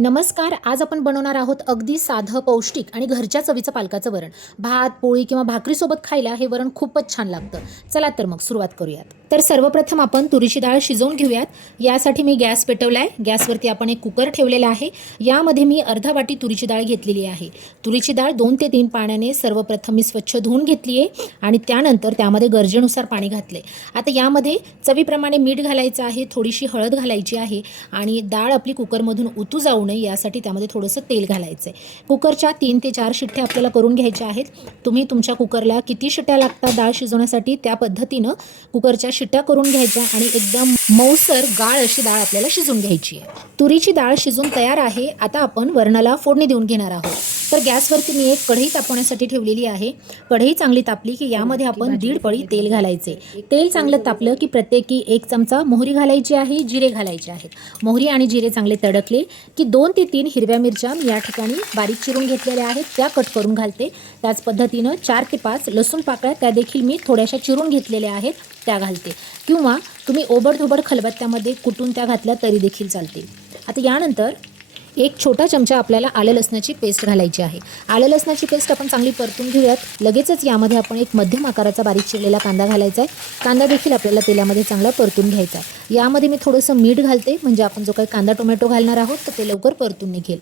नमस्कार. आज आपण बनवणार आहोत अगदी साधं, पौष्टिक आणि घरच्या चवीचं पालकाचं वरण. भात, पोळी किंवा भाकरीसोबत खायला हे वरण खूपच छान लागतं. चला तर मग सुरुवात करूयात. तर सर्वप्रथम आपण तुरीची डाळ शिजवून घेऊयात. यासाठी मी गॅस पेटवलाय. गॅसवरती आपण एक कुकर ठेवलेला आहे. यामध्ये मी अर्धा वाटी तुरीची डाळ घेतलेली आहे. तुरीची डाळ 2 ते 3 पाण्याने सर्वप्रथम मी स्वच्छ धुवून घेतली आहे आणि त्यानंतर त्यामध्ये गरजेनुसार पाणी घातले. आता यामध्ये चवीप्रमाणे मीठ घालायचं आहे, थोडीशी हळद घालायची आहे आणि डाळ आपली कुकरमधून उतू जाऊ नये यासाठी त्यामध्ये थोडंसं तेल घालायचं आहे. कुकरच्या 3 ते 4 शिट्ट्या आपल्याला करून घ्यायच्या आहेत. तुम्ही तुमच्या कुकरला किती शिट्ट्या लागतात डाळ शिजवण्यासाठी त्या पद्धतीनं कुकरच्या शिट्ट्या करून घ्यायच्या आणि एकदम मऊसर गाळ अशी डाळ आपल्याला शिजवून घ्यायची आहे. तुरीची डाळ शिजून तयार आहे. आता आपण वरणाला फोडणी देऊन घेणार आहोत. तर गॅसवरती मी एक कढई तापवण्यासाठी ठेवलेली आहे. कढई चांगली तापली की यामध्ये आपण 1.5 पळी तेल घालायचे. तेल चांगलं तापलं की प्रत्येकी 1 चमचा मोहरी घालायची आहे, जिरे घालायचे आहेत. मोहरी आणि जिरे चांगले तडकले की 2 ते 3 हिरव्या मिरच्या या ठिकाणी बारीक चिरून घेतलेल्या आहेत, त्या कट करून घालते. त्याच पद्धतीनं 4 ते 5 लसूण पाकळ्या त्या देखील मी थोड्याशा चिरून घेतलेल्या आहेत, त्या घालते. किंवा तुम्ही ओबडधोबड खलबत्त्यामध्ये कुटून त्या घातल्या तरी देखील चालतील. आता यानंतर 1 छोटा चमचा आपल्याला आलं लसणाची पेस्ट घालायची आहे. आलं लसणाची पेस्ट आपण चांगली परतून घेऊयात. लगेचच यामध्ये आपण एक मध्यम आकाराचा बारीक चिरलेला कांदा घालायचा आहे. कांदा देखील आपल्याला तेलामध्ये चांगला परतून घ्यायचा आहे. यामध्ये मी थोडंसं मीठ घालते, म्हणजे आपण जो काही कांदा टोमॅटो घालणार आहोत तर ते लवकर परतून निघेल.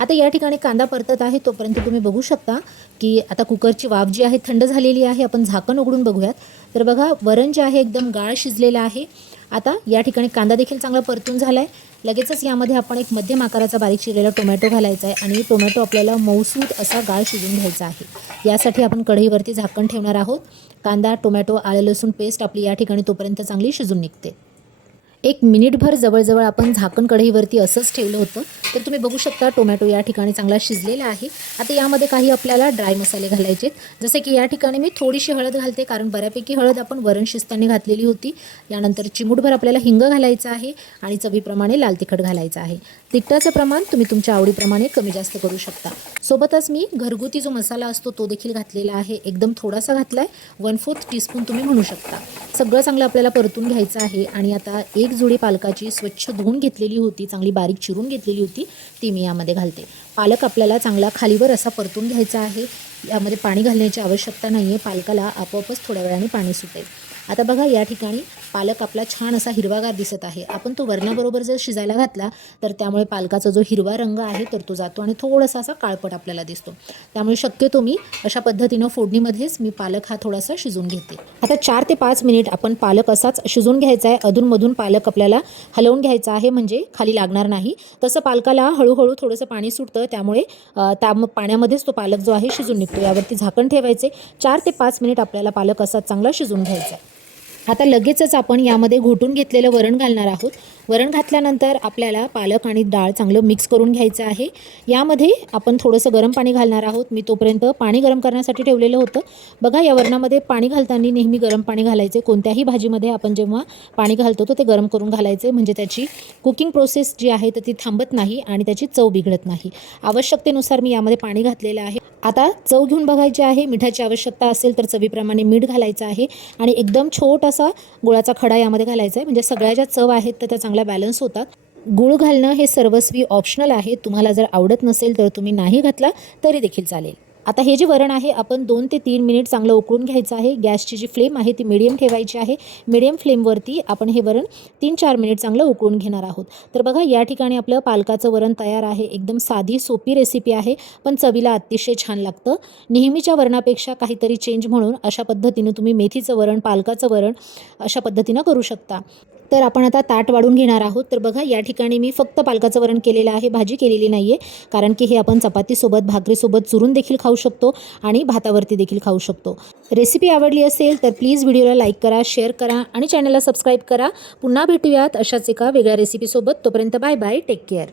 आता या ठिकाणी कांदा परतत आहे तोपर्यंत तुम्ही बघू शकता की आता कुकरची वाफ जी आहे थंड झालेली आहे. आपण झाकण उघडून बघूयात. तर बघा, वरण जे आहे एकदम गाळ शिजलेलं आहे. आता या ठिकाणी कांदा देखील चांगला परतून झाला आहे. लगेचच यामध्ये आपण एक मध्यम आकाराचा बारीक चिरलेला टोमॅटो घालायचा आहे आणि टोमॅटो आपल्याला मऊसूत असा गाळ शिजून घ्यायचा आहे. यासाठी आपण कढईवरती झाकण ठेवणार आहोत. कांदा, टोमॅटो, आलं लसूण पेस्ट आपली या ठिकाणी तोपर्यंत चांगली शिजून निघते. 1 मिनिटभर जवळजवळ आपण झाकण कढईवरती असंच ठेवलं होतं. तर तुम्ही बघू शकता टोमॅटो या ठिकाणी चांगला शिजलेला आहे. आता यामध्ये काही आपल्याला ड्राय मसाले घालायचे, जसे की या ठिकाणी मी थोडीशी हळद घालते, कारण बऱ्यापैकी हळद आपण वरण शिजताना घातलेली होती. यानंतर चिमूटभर आपल्याला हिंग घालायचं आहे आणि चवीप्रमाणे लाल तिखट घालायचं आहे. तिखटाचं प्रमाण तुम्ही तुमच्या आवडीप्रमाणे कमी जास्त करू शकता. सोबतच मी घरगुती जो मसाला असतो तो देखील घातलेला आहे. एकदम थोडासा घातला आहे, 1/4 टीस्पून तुम्ही म्हणू शकता. सगळं चांगलं आपल्याला परतून घ्यायचं आहे आणि आता एक जुडी पालकाची स्वच्छ धुवून घेतलेली होती, चांगली बारीक चिरून घेतलेली होती, ती मी यामध्ये घालते. पालक आपल्याला चांगला खालीवर असा परतून घ्यायचा आहे. यामध्ये पाणी घालण्याची आवश्यकता नाही आहे. पालकाला आपोआपच थोड्या वेळाने पाणी सुटेल. आता बघा, या ठिकाणी पालक आपला छान असा हिरवागार दिसत आहे. आपण तो वरणाबरोबर जर शिजायला घातला तर त्यामुळे पालकाचा जो हिरवा रंग आहे तर तो जातो आणि थोडासा असा काळपट आपल्याला दिसतो. त्यामुळे शक्यतो मी अशा पद्धतीनं फोडणीमध्येच मी पालक हा थोडासा शिजून घेते. आता 4 ते 5 मिनिट आपण पालक असाच शिजून घ्यायचा आहे. अधूनमधून पालक आपल्याला हलवून घ्यायचा आहे, म्हणजे खाली लागणार नाही. तसं पालकाला हळूहळू थोडंसं पाणी सुटतं, त्यामुळे त्या पाण्यामध्येच तो पालक जो आहे शिजून निघतो. यावरती झाकण ठेवायचे. 4 ते 5 मिनिट आपल्याला पालक असाच चांगला शिजून घ्यायचा आहे. आता लगेचच आपण यामध्ये घोटून घेतलेलं वरण घालणार आहोत. वरण घातल्यानंतर आपल्याला पालक आणि डाळ चांगलं मिक्स करून घ्यायचं आहे. यामध्ये आपण थोडंसं गरम पाणी घालणार आहोत. मी तोपर्यंत पाणी गरम करण्यासाठी ठेवलेलं होतं. बघा, या वरणामध्ये पाणी घालताना नेहमी गरम पाणी घालायचे. कोणत्याही भाजीमध्ये आपण जेव्हा पाणी घालतो तर ते गरम करून घालायचे, म्हणजे त्याची कुकिंग प्रोसेस जी आहे तर ती थांबत नाही आणि त्याची चव बिघडत नाही. आवश्यकतेनुसार मी यामध्ये पाणी घातलेलं आहे. आता चव घेऊन बघायची आहे. मिठाची आवश्यकता असेल तर चवीप्रमाणे मीठ घालायचं आहे आणि एकदम छोटासा गुळाचा खडा यामध्ये घालायचा आहे, म्हणजे सगळ्या ज्या चव आहेत तर त्या चांगल्या बॅलन्स होतात. गूळ घालणं हे सर्वस्वी ऑप्शनल आहे. तुम्हाला जर आवडत नसेल तर तुम्ही नाही घातला तरी देखील चालेल. आता हे जे वरण आहे आपण 2 ते 3 मिनिट चांगलं उकळून घ्यायचं आहे. गॅसची जी फ्लेम आहे ती मीडियम ठेवायची आहे. मीडियम फ्लेमवरती आपण हे वरण 3-4 मिनिट चांगलं उकळून घेणार आहोत. तर बघा, या ठिकाणी आपलं पालकाचं वरण तयार आहे. एकदम साधी सोपी रेसिपी आहे, पण चवीला अतिशय छान लागतं. नेहमीच्या वरणापेक्षा काहीतरी चेंज म्हणून अशा पद्धतीनं तुम्ही मेथीचं वरण, पालकाचं वरण अशा पद्धतीनं करू शकता. तर आपण आता ताट वाढून घेणार आहोत. तर बघा, या ठिकाणी मी फक्त पालकाचं वरण केलेलं आहे, भाजी केलेली नाही आहे, कारण की हे आपण चपातीसोबत, भाकरीसोबत चुरून देखील खाऊ शकतो आणि भातावरती देखील खाऊ शकतो. रेसिपी आवडली असेल तर प्लीज व्हिडिओला लाईक करा, शेअर करा आणि चॅनलला सबस्क्राईब करा. पुन्हा भेटूयात अशाच एका वेगळ्या रेसिपीसोबत. तोपर्यंत बाय बाय, टेक केअर.